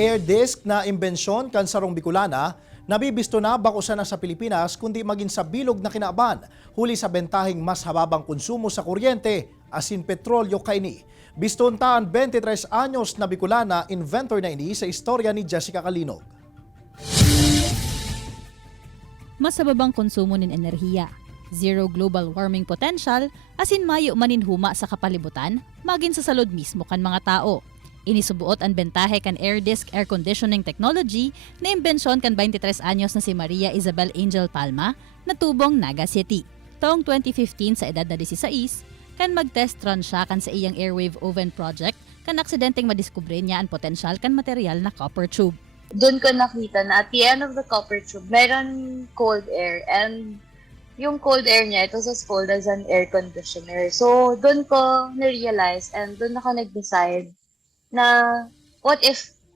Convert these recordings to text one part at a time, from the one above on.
air disc na imbensyon kan sarong Bicolana, nabibisto na bakusan na sa Pilipinas kundi maging sa bilog na kinaaban, huli sa bentahing mas hababang konsumo sa kuryente, asin petrolyo kaini. Bistontaan 23 anyos na Bicolana inventor na ini sa istorya ni Jessica Calinog. Mas hababang konsumo ng enerhiya, zero global warming potential, asin mayo maninhuma sa kapalibutan, maging sa salud mismo kan mga tao. Inisubuot ang bentahe kan air disc air conditioning technology na imbensyon kan 23 anyos na si Maria Isabel Angel Palma na tubong Naga City. Taong 2015 sa edad na 16, kan mag-test run siya kan sa iyang airwave oven project kan aksidenteng madiskubre niya ang potensyal kan material na copper tube. Doon ko nakita na at the end of the copper tube, meron cold air and yung cold air niya, it was as cold as an air conditioner. So, doon ko na-realize and doon ako nag-decide na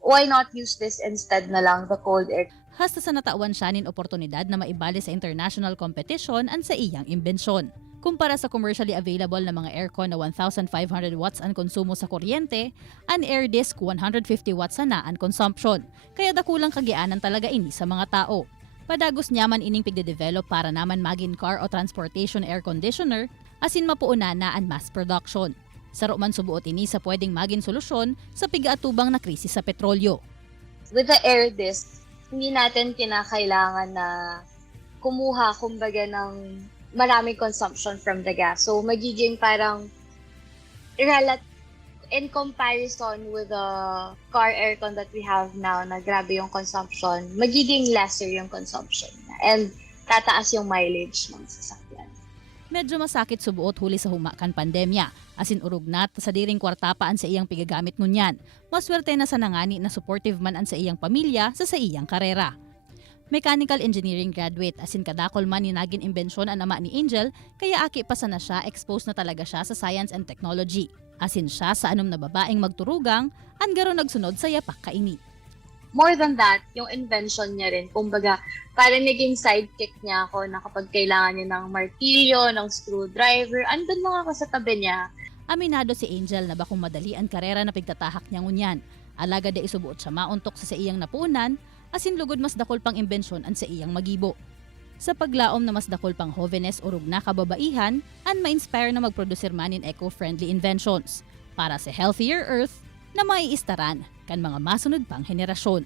why not use this instead na lang, the cold air. Hasta sa natawan siya nin oportunidad na maibali sa international competition ang sa iyang imbensyon. Kumpara sa commercially available na mga aircon na 1,500 watts ang konsumo sa kuryente, ang air disc 150 watts na ang consumption. Kaya dakulang kagianan talaga ini sa mga tao. Padagos niya man ining pigde-develop para naman maging car o transportation air conditioner, asin mapuuna na ang mass production. Saro man subuot ini sa pwedeng maging solusyon sa pigaatubang na krisis sa petrolyo. With the air disc, hindi natin kinakailangan na kumuha kumbaga ng maraming consumption from the gas. So magiging parang in comparison with the car aircon that we have now na grabe yung consumption, magiging lesser yung consumption and tataas yung mileage ng sasakyan. Medyo masakit subuot huli sa humakan pandemya. Asin urog na sa diring kwartapaan sa iyang pigagamit ngunyan. Maswerte na sa nangani na supportive man an sa iyang pamilya sa iyang karera. Mechanical engineering graduate asin kadakol man ni naging imbensyon ang ama ni Angel, kaya aki pa sana siya, exposed na talaga siya sa science and technology. Asin siya sa anom na babaeng magturugang, an garo nagsunod sa yapak kaini. More than that, yung invention niya rin, kumbaga, parang naging sidekick niya ako na kapag kailangan niya ng martilyo, ng screwdriver, andun lang ako sa tabi niya. Aminado si Angel na bakong madali ang karera na pigtatahak niya ngunyan. Alaga de isubuot siya mauntok sa iyang napunan, asin lugod mas dakol pang imbensyon an sa iyang magibo. Sa paglaom na mas dakol pang hovenes o rugna kababaihan, an ma-inspire na magprodusir man in eco-friendly inventions para sa healthier earth na maiistaran kan mga masunod pang henerasyon.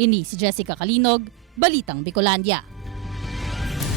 Ini si Jessica Calinog, Balitang Bicolandia.